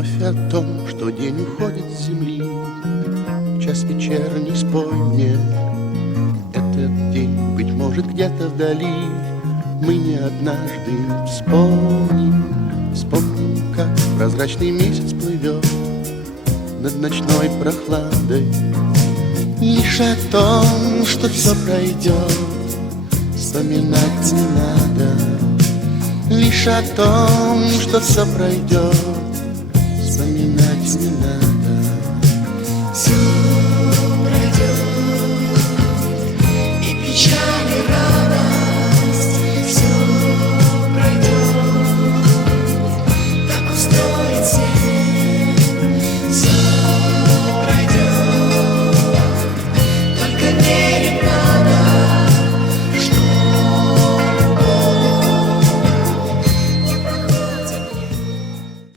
Вновь о том, что день уходит с земли. Час вечерний, спой мне этот день. Быть может, где-то вдали мы не однажды вспомним. Вспомним, как прозрачный месяц плывет над ночной прохладой. Лишь о том, что все пройдет, вспоминать не надо. Лишь о том, что все пройдет, вспоминать не надо.